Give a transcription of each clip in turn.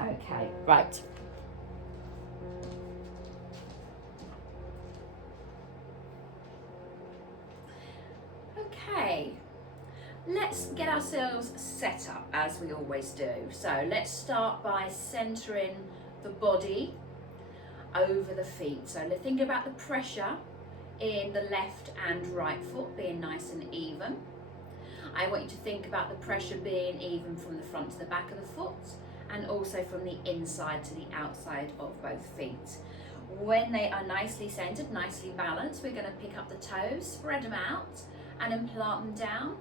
Okay, right. Okay, let's get ourselves set up as we always do. So let's start by centering the body over the feet. So think about the pressure in the left and right foot being nice and even. I want you to think about the pressure being even from the front to the back of the foot and also from the inside to the outside of both feet. When they are nicely centered, nicely balanced, we're going to pick up the toes, spread them out and then plant them down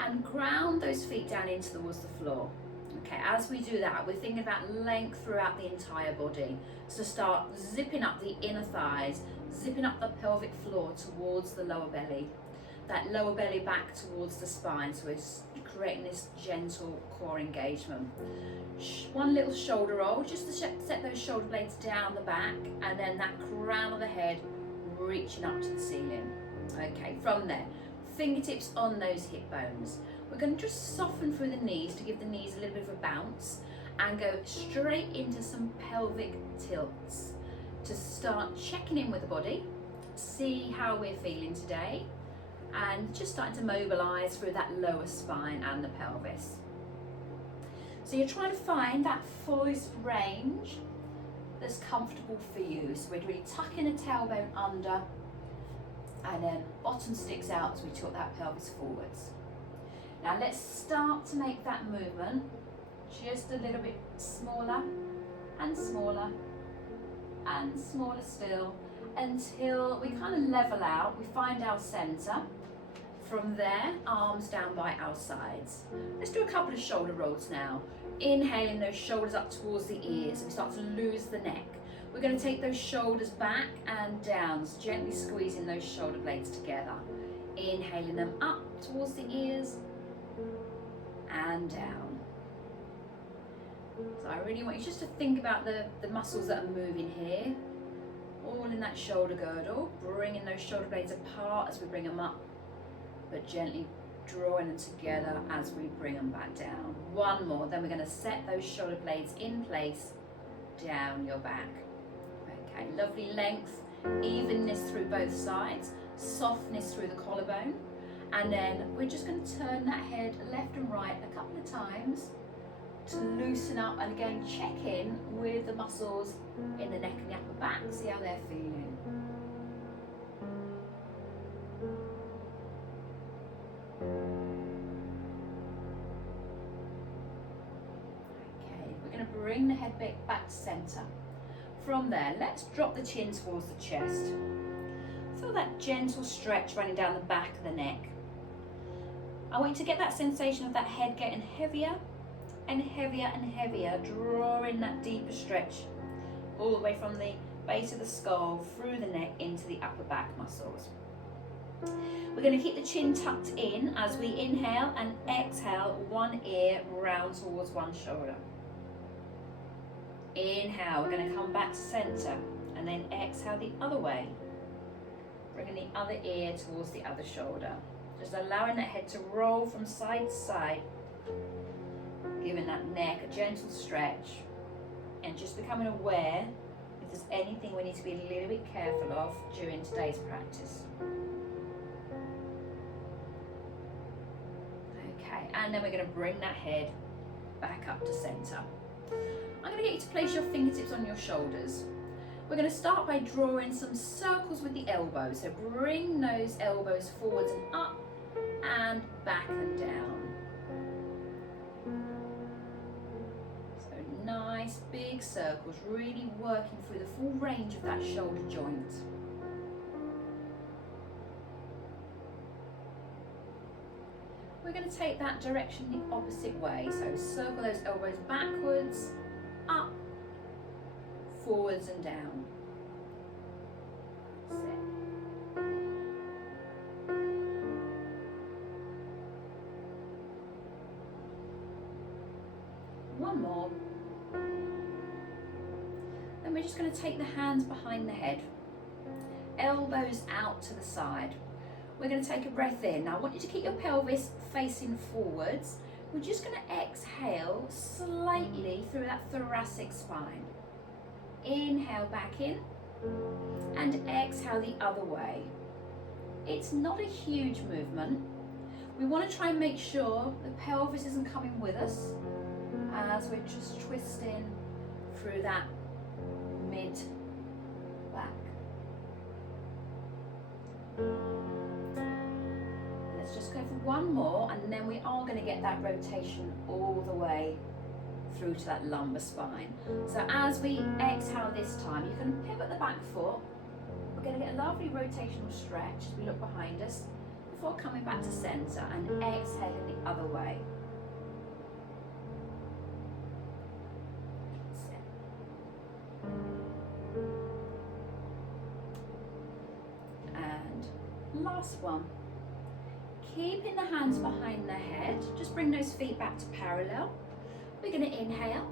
and ground those feet down in towards the floor. Okay, as we do that, we're thinking about length throughout the entire body. So start zipping up the inner thighs, zipping up the pelvic floor towards the lower belly. That lower belly back towards the spine, so we're creating this gentle core engagement. One little shoulder roll, just to set those shoulder blades down the back, and then that crown of the head reaching up to the ceiling. Okay, from there, fingertips on those hip bones. We're going to just soften through the knees to give the knees a little bit of a bounce and go straight into some pelvic tilts to start checking in with the body, see how we're feeling today, and just starting to mobilize through that lower spine and the pelvis. So you're trying to find that fullest range that's comfortable for you. So we're really tucking the tailbone under and then bottom sticks out as we tilt that pelvis forwards. Now let's start to make that movement just a little bit smaller and smaller and smaller still until we kind of level out, we find our center. From there, arms down by our sides. Let's do a couple of shoulder rolls now. Inhaling those shoulders up towards the ears. We start to lose the neck. We're going to take those shoulders back and down, so gently squeezing those shoulder blades together. Inhaling them up towards the ears and down. So I really want you just to think about the muscles that are moving here. All in that shoulder girdle, bringing those shoulder blades apart as we bring them up, but gently drawing them together as we bring them back down. One more, then we're going to set those shoulder blades in place down your back. Okay, lovely length, evenness through both sides, softness through the collarbone, and then we're just going to turn that head left and right a couple of times to loosen up and again check in with the muscles in the neck and the upper back, see how they're feeling. Okay, we're going to bring the head back to center. From there, let's drop the chin towards the chest. Feel that gentle stretch running down the back of the neck. I want you to get that sensation of that head getting heavier and heavier and heavier, drawing that deeper stretch all the way from the base of the skull through the neck into the upper back muscles. We're going to keep the chin tucked in as we inhale and exhale, one ear round towards one shoulder. Inhale, we're going to come back to center and then exhale the other way, bringing the other ear towards the other shoulder. Just allowing that head to roll from side to side, giving that neck a gentle stretch and just becoming aware if there's anything we need to be a little bit careful of during today's practice. Okay, and then we're going to bring that head back up to center. I'm going to get you to place your fingertips on your shoulders. We're going to start by drawing some circles with the elbows. So bring those elbows forwards and up and back and down. So nice big circles, really working through the full range of that shoulder joint. We're going to take that direction the opposite way. So circle those elbows backwards, up, forwards and down. That's it. One more. Then we're just going to take the hands behind the head, elbows out to the side. We're going to take a breath in. Now I want you to keep your pelvis facing forwards, we're just going to exhale slightly through that thoracic spine. Inhale back in and exhale the other way. It's not a huge movement. We want to try and make sure the pelvis isn't coming with us as we're just twisting through that mid back. Let's just go for one more, and then we are going to get that rotation all the way through to that lumbar spine. So as we exhale this time, you can pivot the back foot. We're going to get a lovely rotational stretch as we look behind us before coming back to center and exhaling the other way. And last one. Keeping the hands behind the head, just bring those feet back to parallel. We're going to inhale,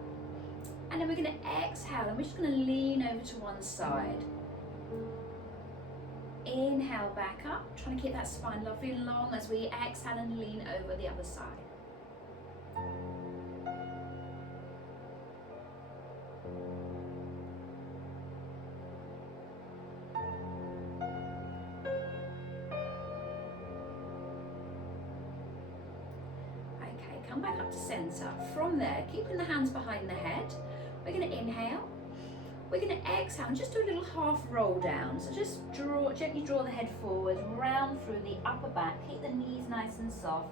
and then we're going to exhale, and we're just going to lean over to one side. Inhale back up, trying to keep that spine lovely and long as we exhale and lean over the other side. Come back up to center. From there, keeping the hands behind the head, we're going to inhale. We're going to exhale and just do a little half roll down. So just gently draw the head forward, round through the upper back, keep the knees nice and soft.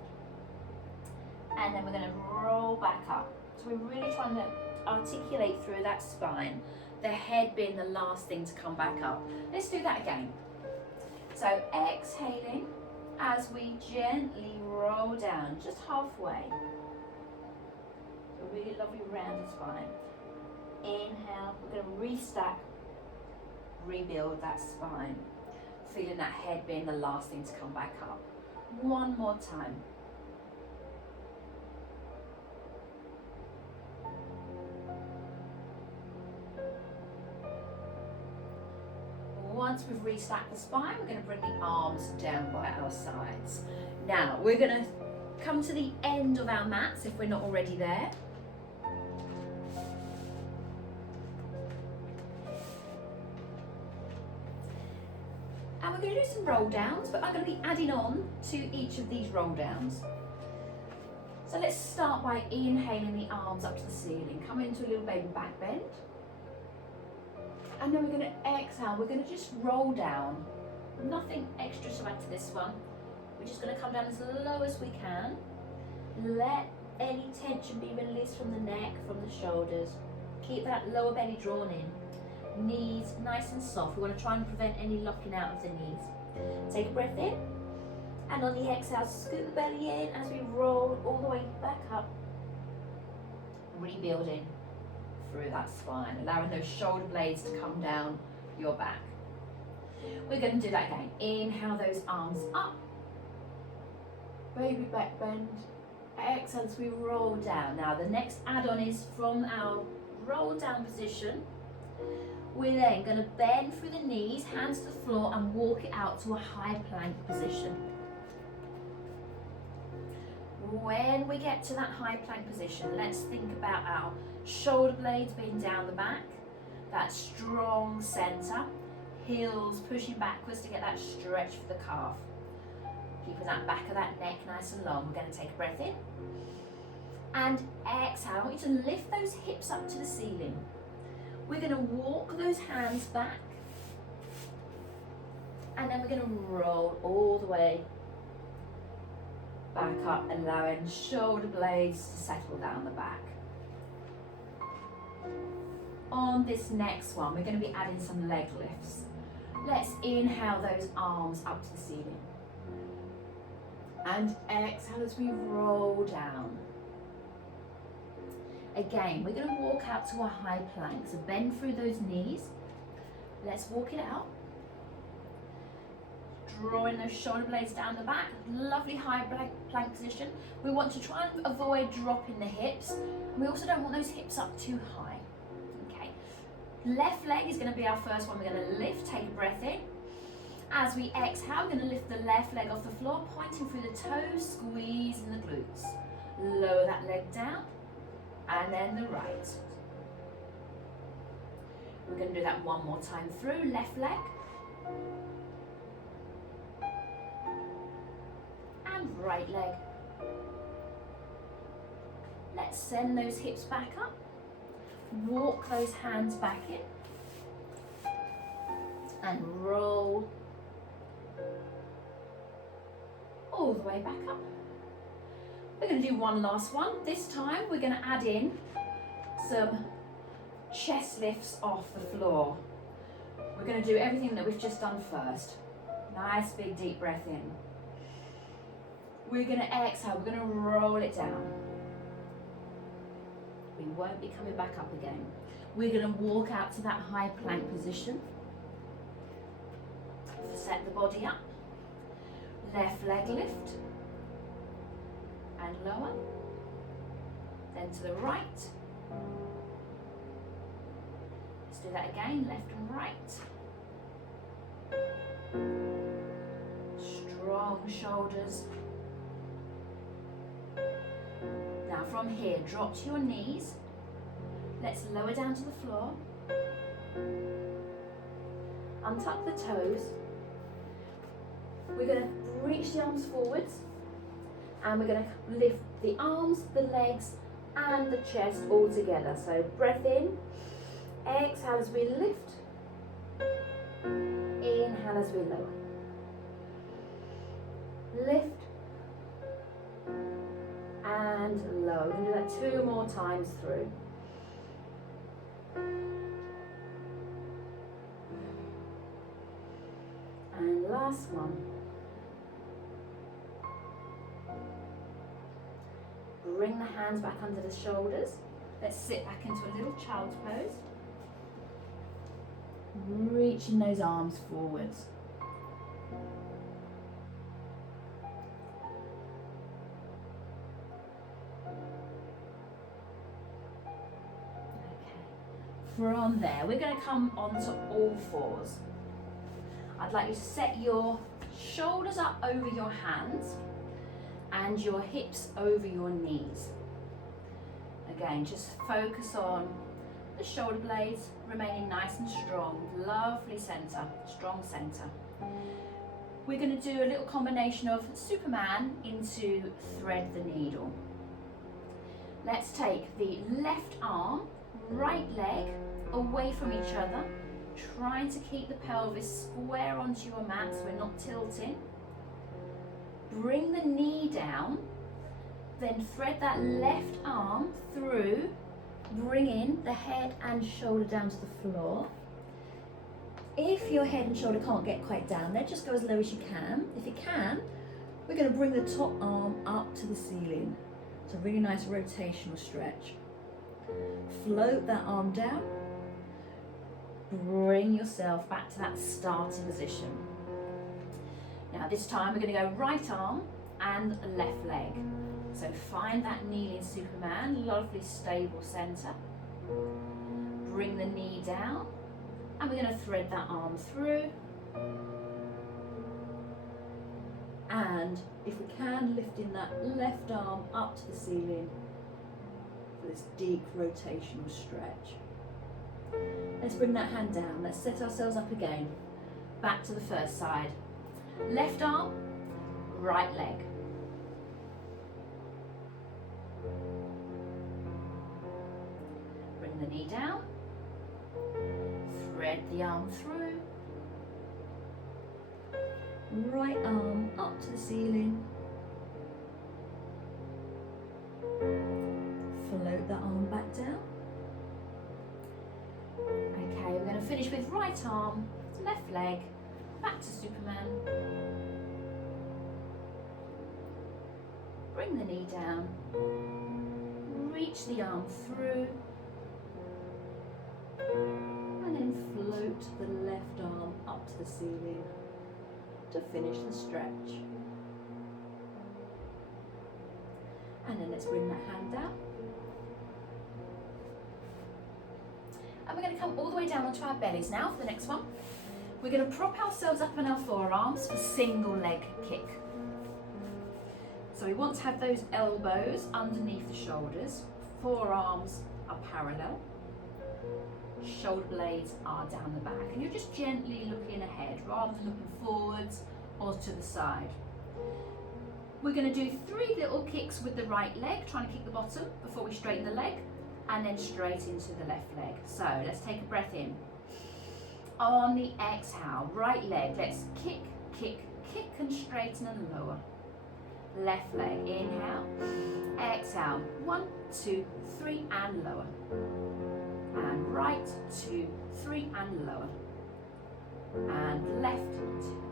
And then we're going to roll back up. So we're really trying to articulate through that spine, the head being the last thing to come back up. Let's do that again. So exhaling as we gently roll down, just halfway. A really lovely rounded spine. Inhale, we're going to restack, rebuild that spine. Feeling that head being the last thing to come back up. One more time. Once we've restacked the spine, we're going to bring the arms down by our sides. Now, we're going to come to the end of our mats if we're not already there. And we're going to do some roll downs, but I'm going to be adding on to each of these roll downs. So let's start by inhaling the arms up to the ceiling. Come into a little baby back bend. And then we're going to exhale. We're going to just roll down. Nothing extra to add to this one. We're just going to come down as low as we can. Let any tension be released from the neck, from the shoulders. Keep that lower belly drawn in. Knees nice and soft. We want to try and prevent any locking out of the knees. Take a breath in. And on the exhale, scoot the belly in as we roll all the way back up. Rebuilding through that spine, allowing those shoulder blades to come down your back. We're going to do that again. Inhale those arms up. Baby back bend. Exhale as we roll down. Now the next add-on is from our roll down position. We're then going to bend through the knees, hands to the floor, and walk it out to a high plank position. When we get to that high plank position, let's think about our shoulder blades being down the back, that strong center, heels pushing backwards to get that stretch for the calf. Keeping that back of that neck nice and long. We're going to take a breath in and exhale. I want you to lift those hips up to the ceiling. We're going to walk those hands back, and then we're going to roll all the way back up, allowing shoulder blades to settle down the back. On this next one, we're going to be adding some leg lifts. Let's inhale those arms up to the ceiling. And exhale as we roll down. Again, we're going to walk out to a high plank. So bend through those knees. Let's walk it out. Drawing those shoulder blades down the back. Lovely high plank position. We want to try and avoid dropping the hips. And we also don't want those hips up too high. Okay. Left leg is going to be our first one. We're going to lift, take a breath in. As we exhale, we're going to lift the left leg off the floor, pointing through the toes, squeezing the glutes. Lower that leg down, and then the right. We're going to do that one more time through, left leg. And right leg. Let's send those hips back up. Walk those hands back in. And roll all the way back up. We're going to do one last one. This time we're going to add in some chest lifts off the floor. We're going to do everything that we've just done first. Nice big deep breath in. We're going to exhale, we're going to roll it down. We won't be coming back up again. We're going to walk out to that high plank position. Set the body up. Left leg lift. And lower. Then to the right. Let's do that again, left and right. Strong shoulders. Now from here, drop to your knees. Let's lower down to the floor. Untuck the toes. We're going to reach the arms forwards. And we're going to lift the arms, the legs, and the chest all together. So breath in. Exhale as we lift. Inhale as we lower. Lift. And lower. We're going to do that 2 more times through. And last one. Bring the hands back under the shoulders. Let's sit back into a little child's pose. Reaching those arms forwards. From there, we're going to come onto all fours. I'd like you to set your shoulders up over your hands and your hips over your knees. Again, just focus on the shoulder blades remaining nice and strong. Lovely centre, strong centre. We're going to do a little combination of Superman into thread the needle. Let's take the left arm, right leg away from each other, trying to keep the pelvis square onto your mat so we're not tilting. Bring the knee down, then thread that left arm through, bringing the head and shoulder down to the floor. If your head and shoulder can't get quite down there, just go as low as you can. If you can, we're going to bring the top arm up to the ceiling. It's a really nice rotational stretch. Float that arm down. Bring yourself back to that starting position. Now this time we're going to go right arm and left leg. So find that kneeling Superman, lovely stable centre. Bring the knee down and we're going to thread that arm through. And if we can, lifting that left arm up to the ceiling for this deep rotational stretch. Let's bring that hand down. Let's set ourselves up again. Back to the first side. Left arm, right leg. Bring the knee down. Thread the arm through. Right arm up to the ceiling. Float the arm back down. Okay, we're going to finish with right arm, left leg, back to Superman. Bring the knee down. Reach the arm through. And then float the left arm up to the ceiling to finish the stretch. And then let's bring that hand down. And we're going to come all the way down onto our bellies now for the next one. We're going to prop ourselves up on our forearms for single leg kick. So we want to have those elbows underneath the shoulders, forearms are parallel, shoulder blades are down the back, and you're just gently looking ahead rather than looking forwards or to the side. We're going to do 3 little kicks with the right leg, trying to kick the bottom before we straighten the leg, and then straight into the left leg. So let's take a breath in. On the exhale, right leg, let's kick, kick, kick and straighten and lower. Left leg, inhale, exhale, 1, 2, 3 and lower. And right, 2, 3 and lower. And left, 2,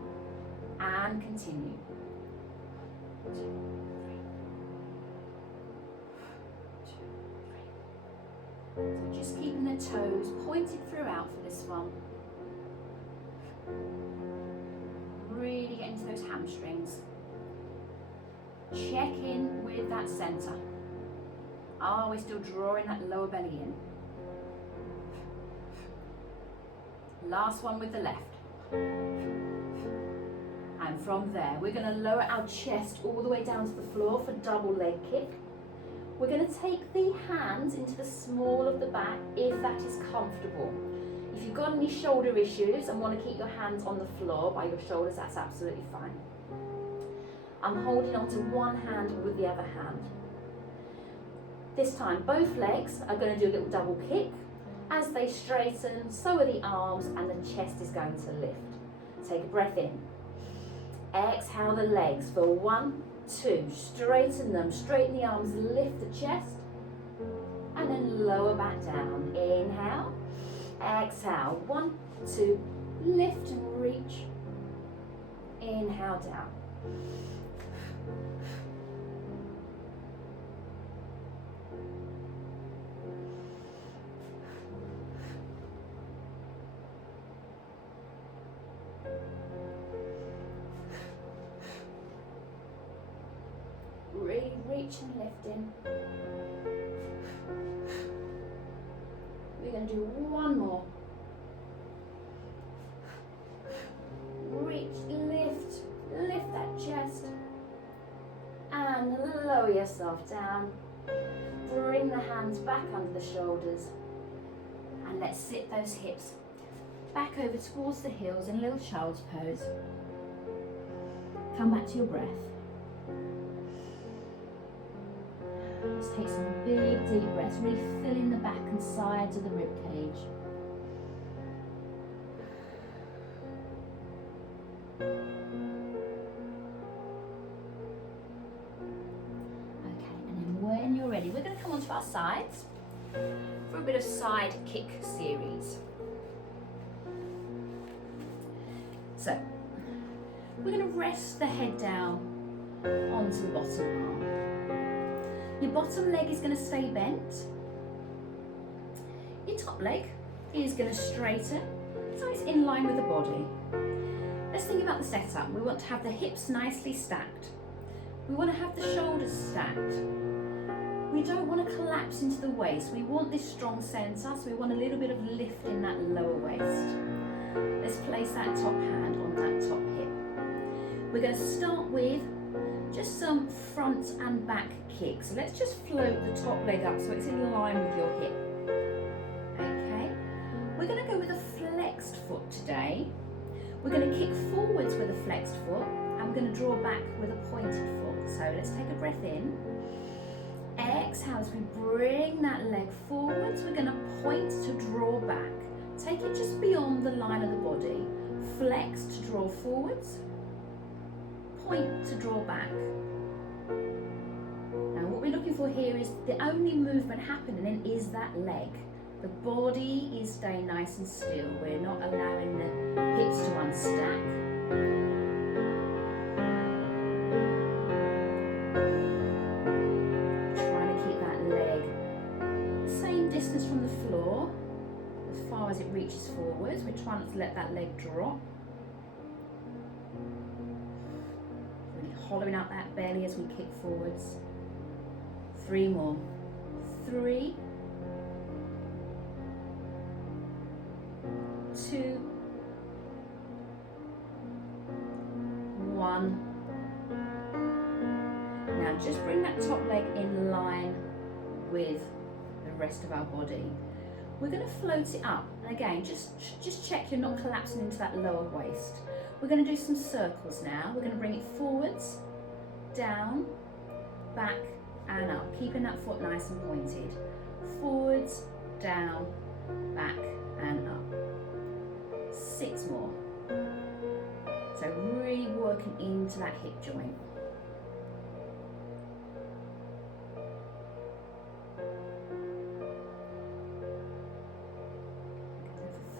and continue. 2, 3. 2, 3. So just keeping the toes pointed throughout for this one. Really get into those hamstrings. Check in with that centre. Are we still drawing that lower belly in? Last one with the left. And from there, we're going to lower our chest all the way down to the floor for double leg kick. We're going to take the hands into the small of the back if that is comfortable. If you've got any shoulder issues and want to keep your hands on the floor by your shoulders, that's absolutely fine. I'm holding on to one hand with the other hand. This time, both legs are going to do a little double kick. As they straighten, so are the arms, and the chest is going to lift. Take a breath in. Exhale the legs for 1, 2. Straighten them, straighten the arms, lift the chest, and then lower back down. Inhale, exhale, 1, 2, lift and reach. Inhale down. Really reach and lifting. We're going to do one more. Reach, lift that chest, and lower yourself down. Bring the hands back under the shoulders, and let's sit those hips back over towards the heels in a little child's pose. Come back to your breath. Let's take some big deep breaths, really filling the back and sides of the rib cage. When you're ready, we're going to come onto our sides for a bit of side kick series. So, we're going to rest the head down onto the bottom arm. Your bottom leg is going to stay bent. Your top leg is going to straighten, so it's in line with the body. Let's think about the setup. We want to have the hips nicely stacked. We want to have the shoulders stacked. We don't want to collapse into the waist. We want this strong centre, so we want a little bit of lift in that lower waist. Let's place that top hand on that top hip. We're going to start with just some front and back kicks. So let's just float the top leg up so it's in line with your hip. Okay, we're going to go with a flexed foot today. We're going to kick forwards with a flexed foot, and we're going to draw back with a pointed foot. So let's take a breath in. Exhale as we bring that leg forwards. We're going to point to draw back. Take it just beyond the line of the body. Flex to draw forwards. Point to draw back. Now what we're looking for here is the only movement happening is that leg. The body is staying nice and still. We're not allowing the hips to unstack. From the floor as far as it reaches forwards. We're trying not to let that leg drop. Really hollowing out that belly as we kick forwards. 3 more. 3, 2, 1. and just bring that top leg in line with the rest of our body. We're going to float it up, and again, just check you're not collapsing into that lower waist. We're going to do some circles now. We're going to bring it forwards, down, back and up, keeping that foot nice and pointed. Forwards, down, back and up. 6 more. So really working into that hip joint.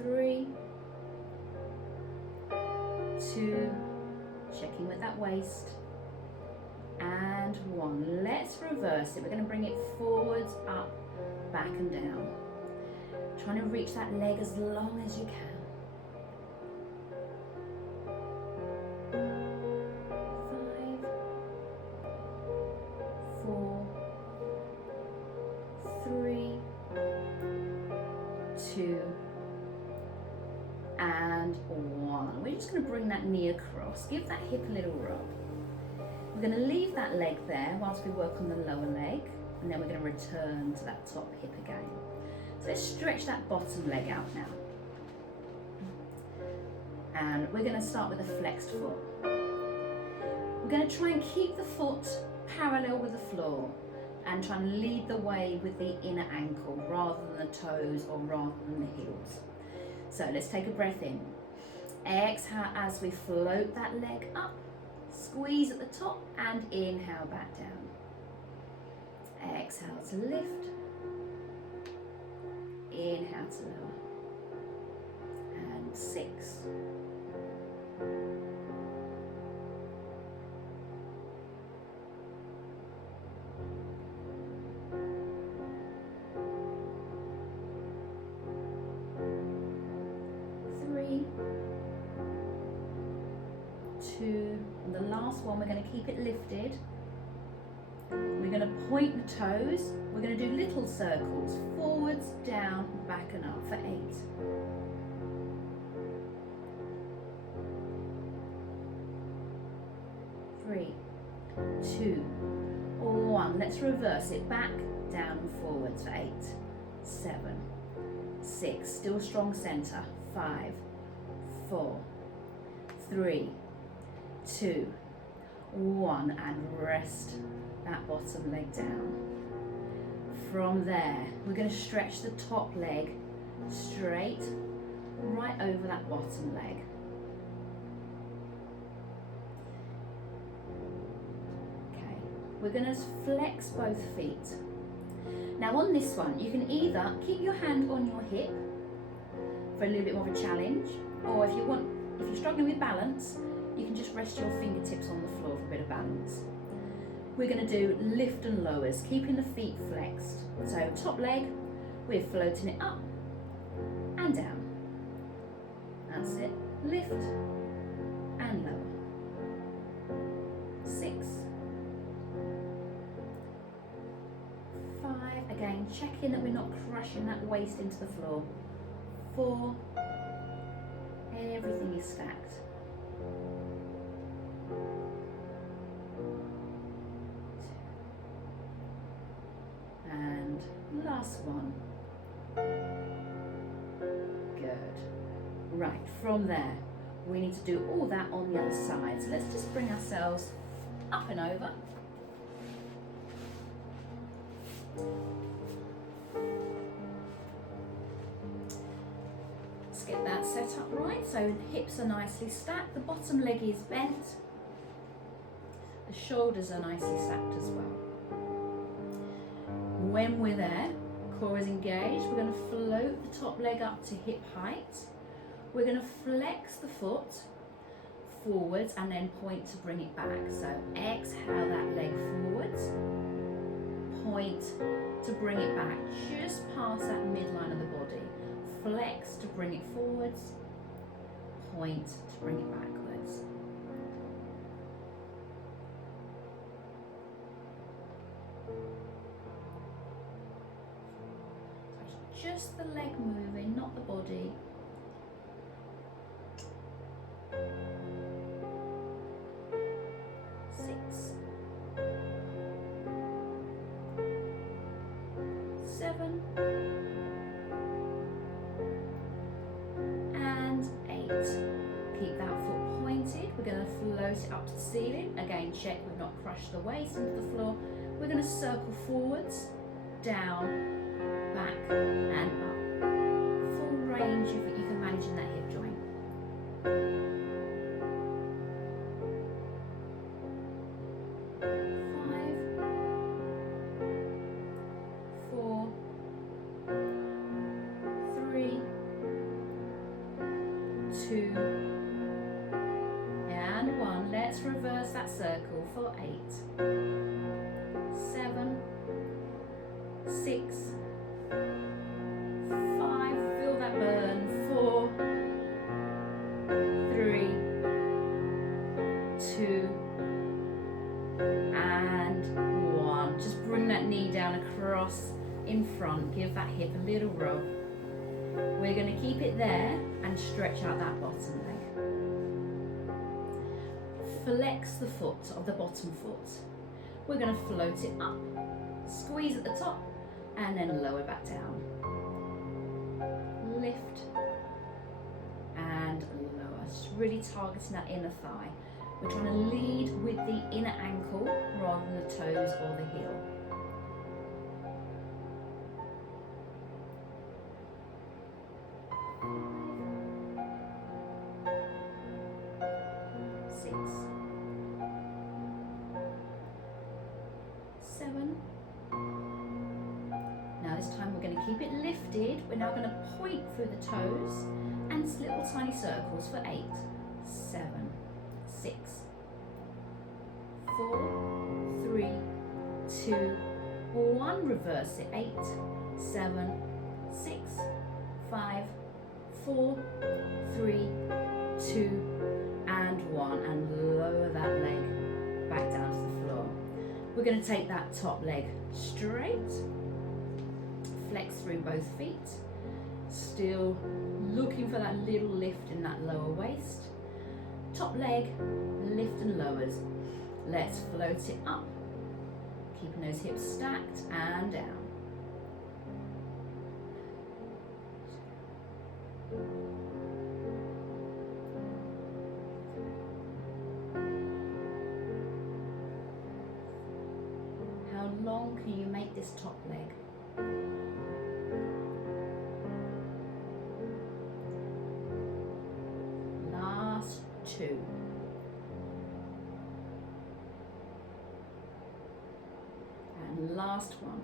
3, 2, checking with that waist, and 1. Let's reverse it. We're going to bring it forwards, up, back and down. Trying to reach that leg as long as you can. 5, 4, 3, 2, and 1. We're just going to bring that knee across. Give that hip a little rub. We're going to leave that leg there whilst we work on the lower leg, and then we're going to return to that top hip again. So let's stretch that bottom leg out now. And we're going to start with a flexed foot. We're going to try and keep the foot parallel with the floor and try and lead the way with the inner ankle rather than the toes or rather than the heels. So let's take a breath in. Exhale as we float that leg up. Squeeze at the top and inhale back down. Exhale to lift. Inhale to lower. And 6. 3, 2, and the last one, we're going to keep it lifted. We're going to point the toes. We're going to do little circles, forwards, down, back and up for 8. 3, 2, 1. Let's reverse it, back, down and forwards for 8, 7, 6, still strong center, 5, 4, 3, 2, 1, and rest that bottom leg down. From there, we're going to stretch the top leg straight right over that bottom leg. Okay, we're going to flex both feet. Now on this one, you can either keep your hand on your hip for a little bit more of a challenge, or if you're struggling with balance, you can just rest your fingertips on the floor for a bit of balance. We're going to do lift and lowers, keeping the feet flexed. So top leg, we're floating it up and down. That's it. Lift and lower. 6, 5. Again, checking that we're not crushing that waist into the floor. 4. Everything is stacked. 2. And last one. Good. Right, from there, we need to do all that on the other side. So let's just bring ourselves up and over. Let's get that set up right. So the hips are nicely stacked, the bottom leg is bent, the shoulders are nicely stacked as well. When we're there, core is engaged, we're going to float the top leg up to hip height. We're going to flex the foot forwards and then point to bring it back. So exhale that leg forwards, point to bring it back, just past that midline of the body. Flex to bring it forwards, point to bring it backwards. So it's just the leg moving, not the body. 6, 7 and 8. Keep that foot pointed. We're going to float it up to the ceiling. Again, check we've not crushed the waist into the floor. We're going to circle forwards, down, back and up. Full range of what you can manage in that hip joint. 2 and 1. Let's reverse that circle for 8, 7, 6, 5. Feel that burn. 4, 3, 2 and 1. Just bring that knee down across in front. Give that hip a little rub. We're going to keep it there and stretch out that bottom leg. Flex the foot of the bottom foot. We're going to float it up, squeeze at the top and then lower back down. Lift and lower. Just really targeting that inner thigh. We're trying to lead with the inner ankle rather than the toes or the heel. 6, 7. Now this time we're going to keep it lifted. We're now going to point through the toes and little tiny circles for 8, 7, 6, 4, 3, 2, 1. Reverse it. 8, 7, 6, 5, 4, 3, 2 and 1, and lower that leg back down to the floor. We're going to take that top leg straight, flex through both feet, still looking for that little lift in that lower waist. Top leg lift and lowers. Let's float it up, keeping those hips stacked and down. How long can you make this top leg? Last 2. And last one.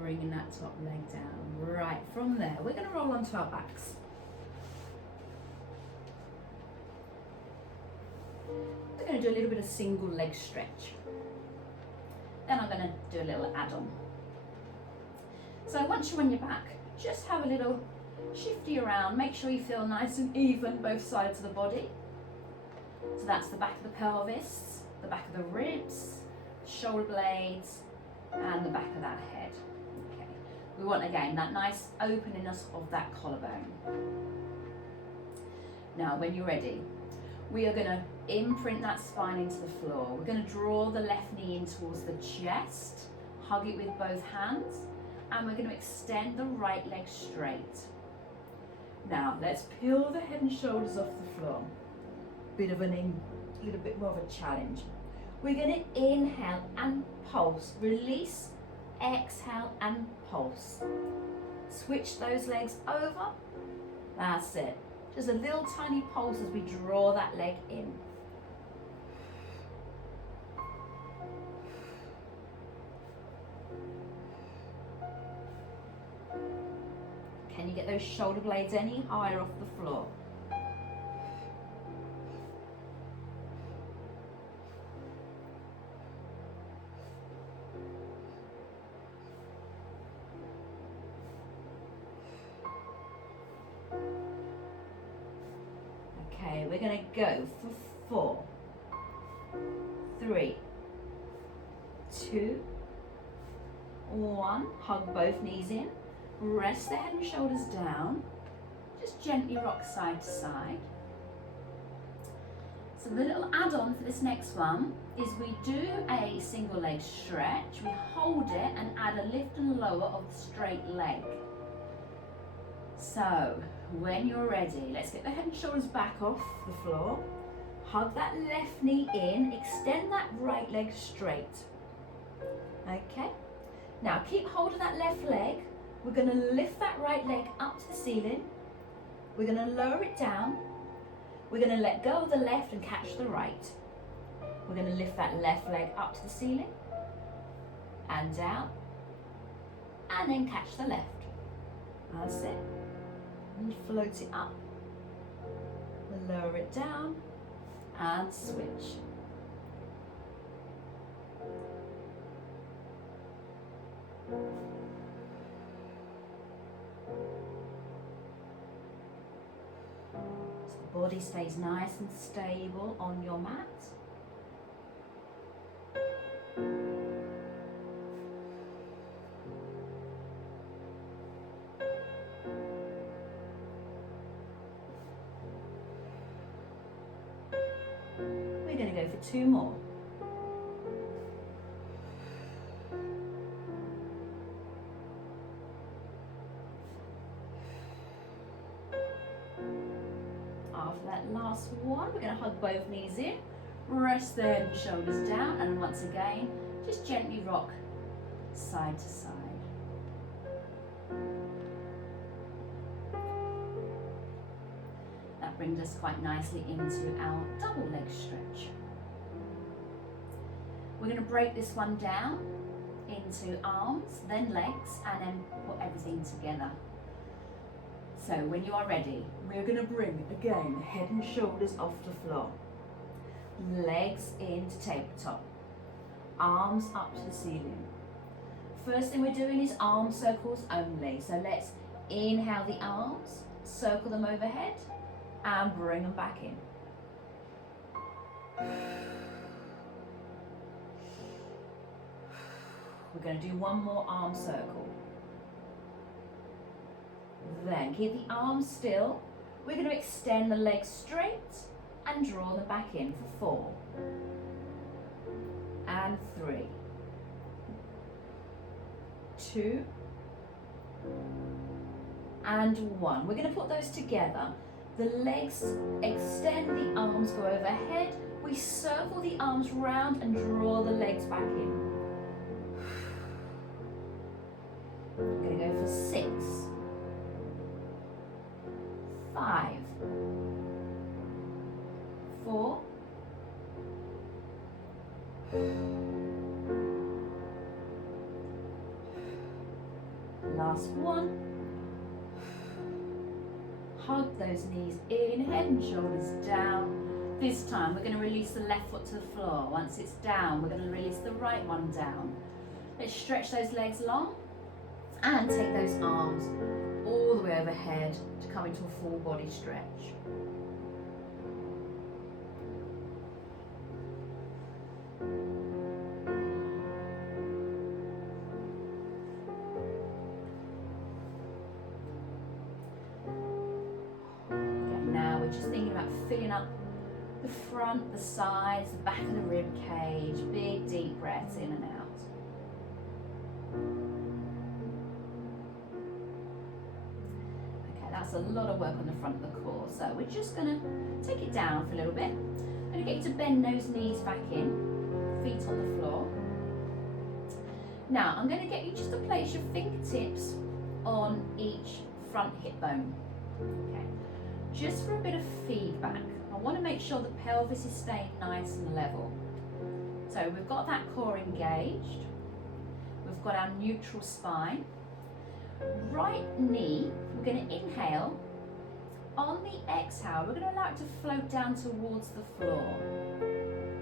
Bringing that top leg down. Right, from there, we're going to roll onto our backs. We're going to do a little bit of single leg stretch. Then I'm going to do a little add-on. So once you're on your back, just have a little shifty around. Make sure you feel nice and even both sides of the body. So that's the back of the pelvis, the back of the ribs, shoulder blades, and the back of that head. Okay. We want again that nice openingness of that collarbone. Now when you're ready, we are going to imprint that spine into the floor. We're going to draw the left knee in towards the chest, hug it with both hands, and we're going to extend the right leg straight. Now let's peel the head and shoulders off the floor. Little bit more of a challenge. We're going to inhale and pulse, release, exhale and pulse. Switch those legs over. That's it. Just a little tiny pulse as we draw that leg in. Can you get those shoulder blades any higher off the floor? Okay, we're going to go for 4, 3, 2, 1. Hug both knees in. Rest the head and shoulders down. Just gently rock side to side. So the little add-on for this next one is we do a single leg stretch, we hold it and add a lift and lower of the straight leg. So when you're ready, let's get the head and shoulders back off the floor, hug that left knee in, extend that right leg straight. Okay, now keep hold of that left leg, we're going to lift that right leg up to the ceiling, we're going to lower it down. We're going to let go of the left and catch the right. We're going to lift that left leg up to the ceiling and down, and then catch the left. That's it. And float it up, lower it down, and switch. Body stays nice and stable on your mat. We're going to go for 2 more. After that last one, we're going to hug both knees in, rest the head and shoulders down, and once again, just gently rock side to side. That brings us quite nicely into our double leg stretch. We're going to break this one down into arms, then legs, and then put everything together. So when you are ready, we're going to bring, again, head and shoulders off the floor. Legs into tabletop. Arms up to the ceiling. First thing we're doing is arm circles only. So let's inhale the arms, circle them overhead, and bring them back in. We're going to do one more arm circle. Then keep the arms still. We're going to extend the legs straight and draw them back in for 4 and 3, 2 and 1. We're going to put those together. The legs extend, the arms go overhead. We circle the arms round and draw the legs back in. We're going to go for 6, 5, 4, 1. Hug those knees in, head and shoulders down. This time we're going to release the left foot to the floor. Once it's down, we're going to release the right one down. Let's stretch those legs long and take those arms all the way overhead to come into a full body stretch. Just thinking about filling up the front, the sides, the back of the rib cage. Big deep breaths in and out. Okay, that's a lot of work on the front of the core. So we're just going to take it down for a little bit. I'm going to get you to bend those knees back in, feet on the floor. Now I'm going to get you just to place your fingertips on each front hip bone. Okay. Just for a bit of feedback, I want to make sure the pelvis is staying nice and level. So we've got that core engaged, we've got our neutral spine. Right knee, we're going to inhale. On the exhale, we're going to allow it to float down towards the floor.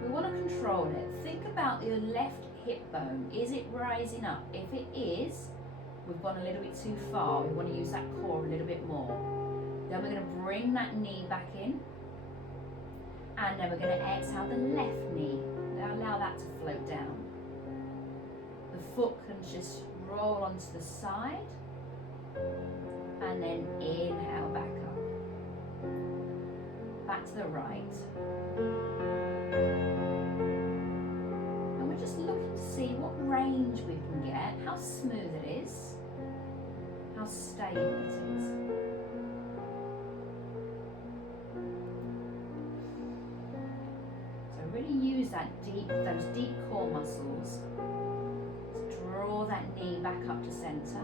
We want to control it. Think about your left hip bone. Is it rising up? If it is, we've gone a little bit too far. We want to use that core a little bit more. Then we're going to bring that knee back in, and then we're going to exhale the left knee. Now allow that to float down. The foot can just roll onto the side, and then inhale back up. back to the right. And we're just looking to see what range we can get, how smooth it is, how stable it is. So really use those deep core muscles to draw that knee back up to center.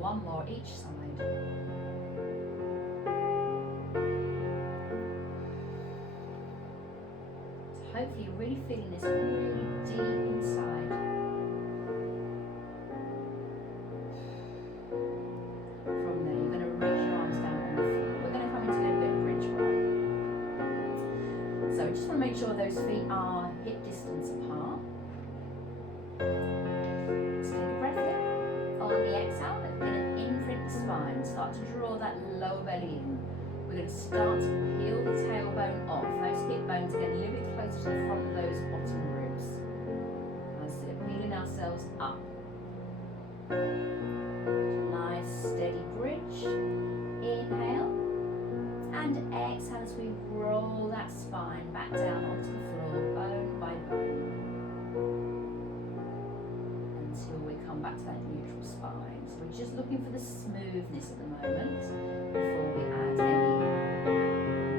One more each side. So hopefully you're really feeling this really deep inside. From there, you're going to reach your arms down on the floor. We're going to come into a little bit of bridge work. So we just want to make sure those feet are hip distance apart. Let's take a breath in. On the exhale, spine, start to draw that lower belly in. We're going to start to peel the tailbone off. Those hip bones get a little bit closer to the front of those bottom ribs. As we're peeling ourselves up. Nice steady bridge. Inhale and exhale as we roll that spine back down onto the floor, bone by bone, until we come back to that neutral spine. We're just looking for the smoothness at the moment before we add any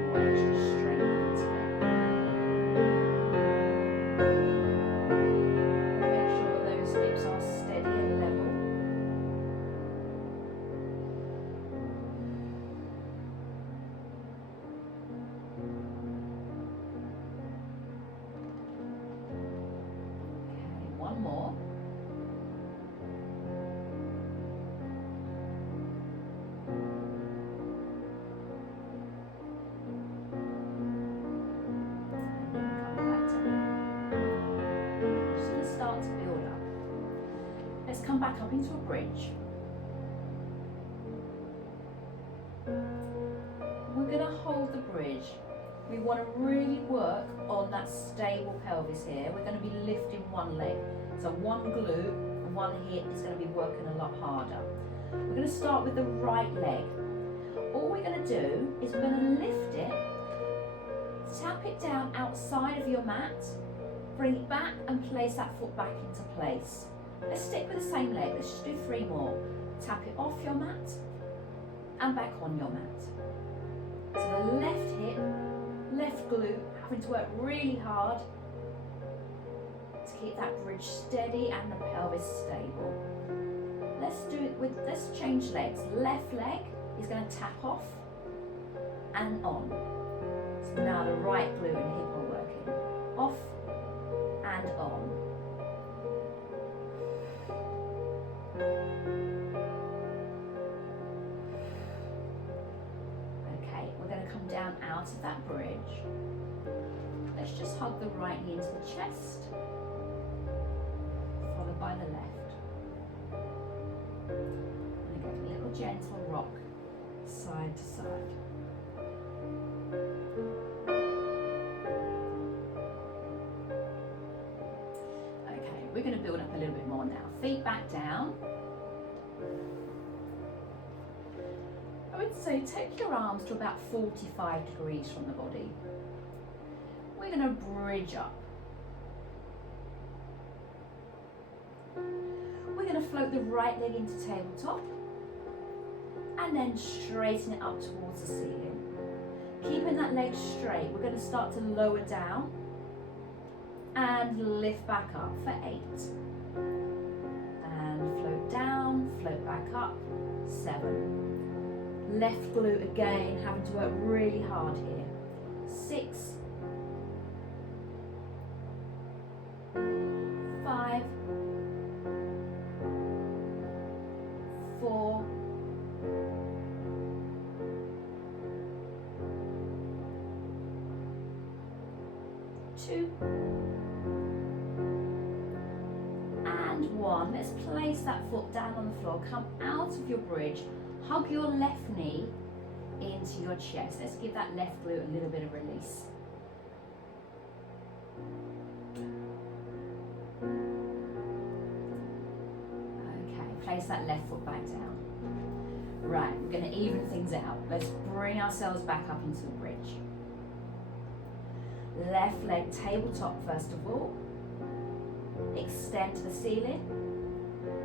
more extra strength into it. Make sure those hips are steady and level. Okay, one more. Let's come back up into a bridge. We're going to hold the bridge. We want to really work on that stable pelvis here. We're going to be lifting one leg. So one glute and one hip is going to be working a lot harder. We're going to start with the right leg. All we're going to do is we're going to lift it, tap it down outside of your mat, bring it back and place that foot back into place. Let's stick with the same leg. Let's just do 3 more. Tap it off your mat and back on your mat. So the left hip, left glute, having to work really hard to keep that bridge steady and the pelvis stable. Let's change legs. Left leg is going to tap off and on. So now the right glute and hip are working. Off and on. Okay, we're going to come down out of that bridge. Let's just hug the right knee into the chest, followed by the left. And get a little gentle rock side to side. Okay, we're going to build up a little bit more now. Feet back down. I would say take your arms to about 45 degrees from the body. We're going to bridge up. We're going to float the right leg into tabletop and then straighten it up towards the ceiling. Keeping that leg straight, we're going to start to lower down and lift back up for 8. And float down, float back up, 7. Left glute again, having to work really hard here. 6. 5. 4. 2. And 1. Let's place that foot down on the floor. Come out of your bridge. Hug your left knee into your chest. Let's give that left glute a little bit of release. that left foot back down. Right, we're going to even things out. Let's bring ourselves back up into the bridge. Left leg tabletop first of all. Extend to the ceiling.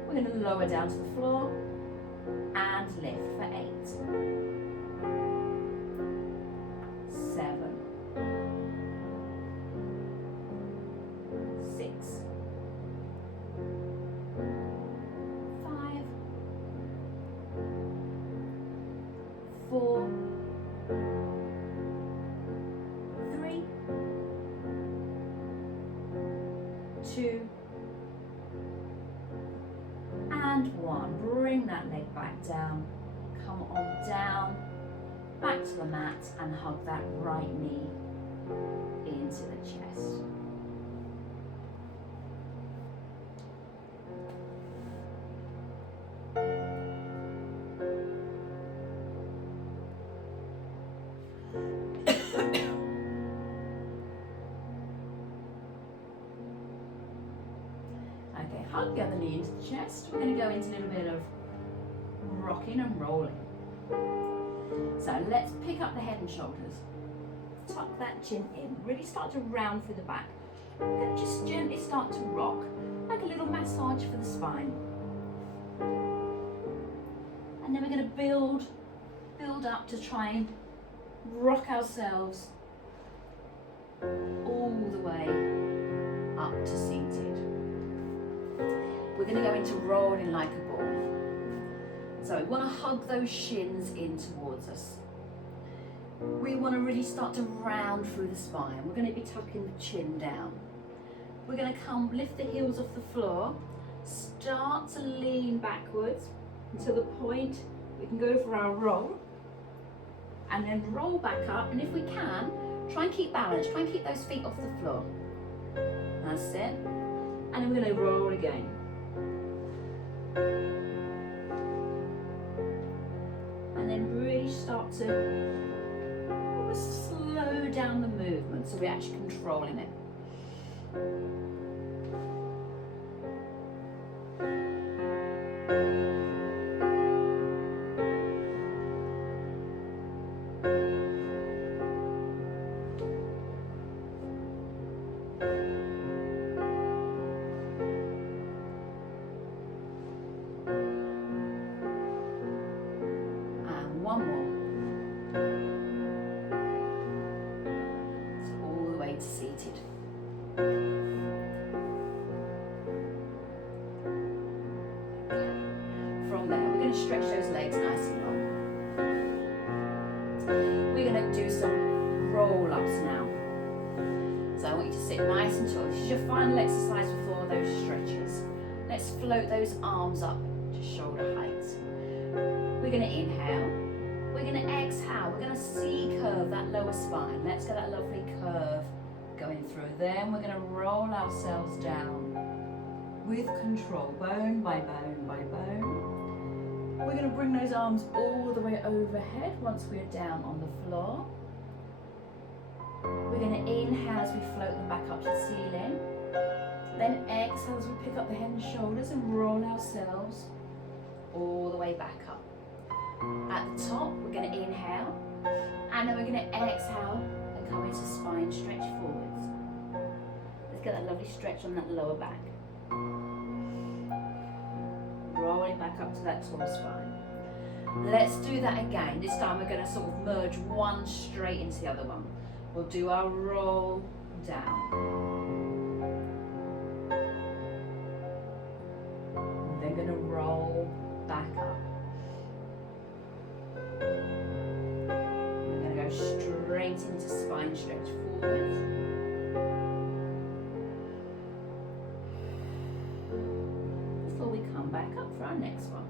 We're going to lower down to the floor and lift for 8, 7, 6, 5, 4, 3, 2, and 1. Bring that leg back down. Come on down, back to the mat, and hug that right knee into the chest. Okay, hug the other knee into the chest. We're going to go into a little bit of rocking and rolling. So let's pick up the head and shoulders. Tuck that chin in. Really start to round through the back. We're going to just gently start to rock, like a little massage for the spine. And then we're going to build up to try and rock ourselves all the way up to seated. We're going to go into rolling like a ball. So we want to hug those shins in towards us. We want to really start to round through the spine. We're going to be tucking the chin down. We're going to lift the heels off the floor, start to lean backwards until the point we can go for our roll, and then roll back up, and if we can, try and keep balance, try and keep those feet off the floor. That's it. And then we're going to roll again. And then really start to slow down the movement so we're actually controlling it. One more. So all the way to seated. From there, we're going to stretch those legs nice and long. We're going to do some roll-ups now. So I want you to sit nice and tall. This is your final exercise before those stretches. Let's float those arms up to shoulder height. We're going to inhale. We're going to exhale. We're going to C-curve that lower spine. Let's get that lovely curve going through. Then we're going to roll ourselves down with control, bone by bone by bone. We're going to bring those arms all the way overhead once we're down on the floor. We're going to inhale as we float them back up to the ceiling. Then exhale as we pick up the head and shoulders and roll ourselves all the way back up. At the top, we're going to inhale, and then we're going to exhale and come into spine stretch forwards. Let's get that lovely stretch on that lower back. Rolling back up to that tall spine. Let's do that again. This time we're going to sort of merge one straight into the other one. We'll do our roll down. And then going to roll back up. We're going to go straight into spine stretch forwards. Before we come back up for our next one.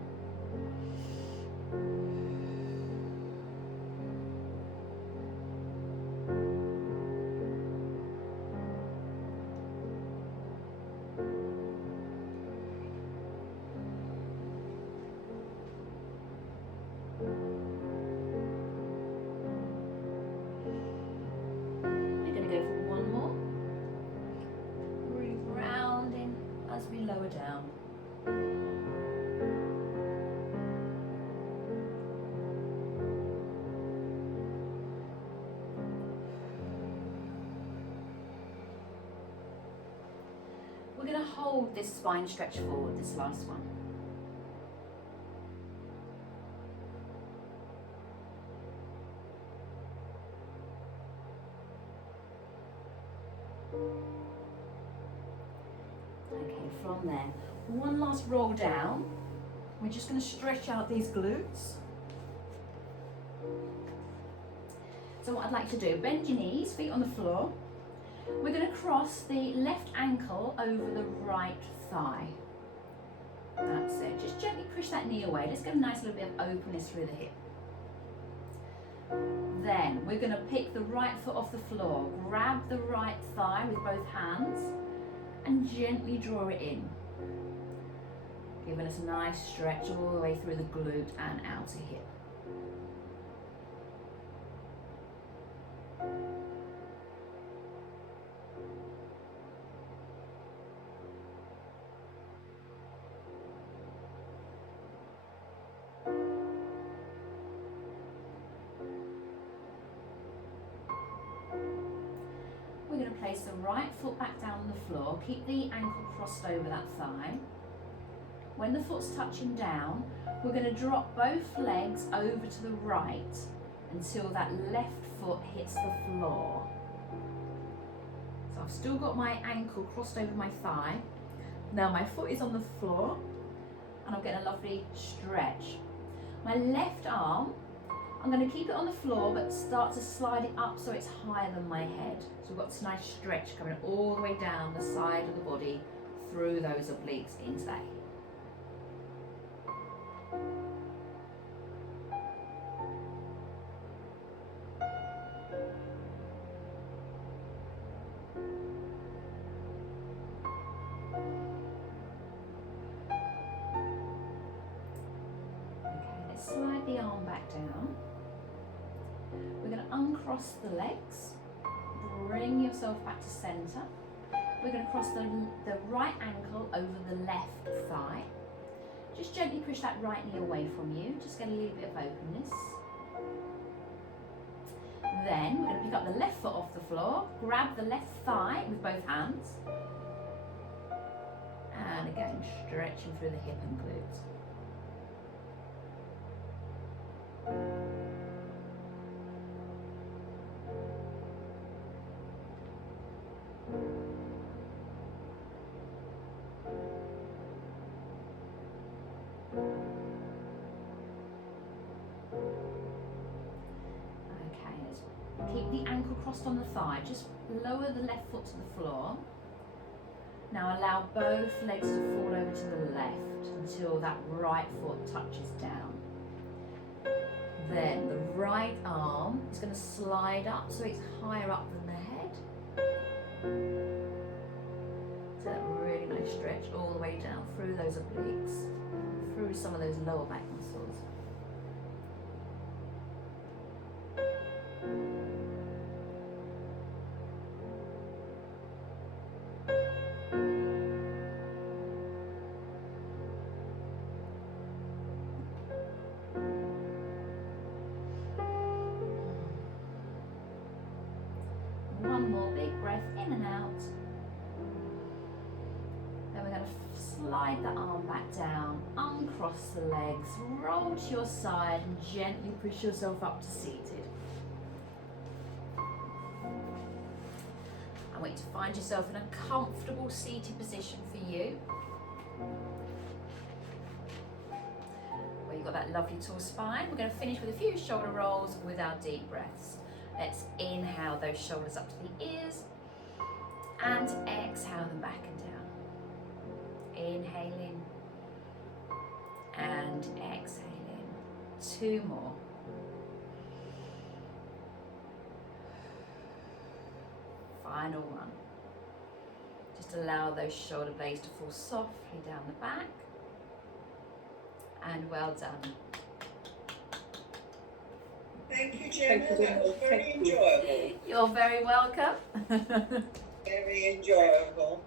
We're going to hold this spine stretch forward, this last one. Okay, from there, one last roll down. We're just going to stretch out these glutes. So what I'd like to do, bend your knees, feet on the floor. We're going to cross the left ankle over the right thigh. That's it. Just gently push that knee away. Let's get a nice little bit of openness through the hip. Then we're going to pick the right foot off the floor. Grab the right thigh with both hands and gently draw it in. Giving us a nice stretch all the way through the glute and outer hip. We're going to place the right foot back down on the floor. Keep the ankle crossed over that thigh. When the foot's touching down, we're going to drop both legs over to the right until that left foot hits the floor. So I've still got my ankle crossed over my thigh. Now my foot is on the floor and I'm getting a lovely stretch. My left arm, I'm going to keep it on the floor but start to slide it up so it's higher than my head. So we've got this nice stretch coming all the way down the side of the body through those obliques into that hip. Slide the arm back down. We're going to uncross the legs, bring yourself back to center. We're going to cross the right ankle over the left thigh. Just gently push that right knee away from you, just get a little bit of openness. Then we're going to pick up the left foot off the floor, grab the left thigh with both hands, and again stretching through the hip and glutes. Okay, let's keep the ankle crossed on the thigh. Just lower the left foot to the floor. Now allow both legs to fall over to the left until that right foot touches down. Then the right arm is going to slide up so it's higher up than the head. So that really nice stretch all the way down through those obliques, through some of those lower back muscles. One more big breath in and out. Then we're going to slide the arm back down, uncross the legs, roll to your side and gently push yourself up to seated. I want you to find yourself in a comfortable seated position for you. Where you've got that lovely tall spine. We're going to finish with a few shoulder rolls with our deep breaths. Let's inhale those shoulders up to the ears and exhale them back and down. Inhaling and exhaling. Two more. Final one. Just allow those shoulder blades to fall softly down the back. And well done. Thank you, Gemma. That was very enjoyable. You're very welcome. Very enjoyable.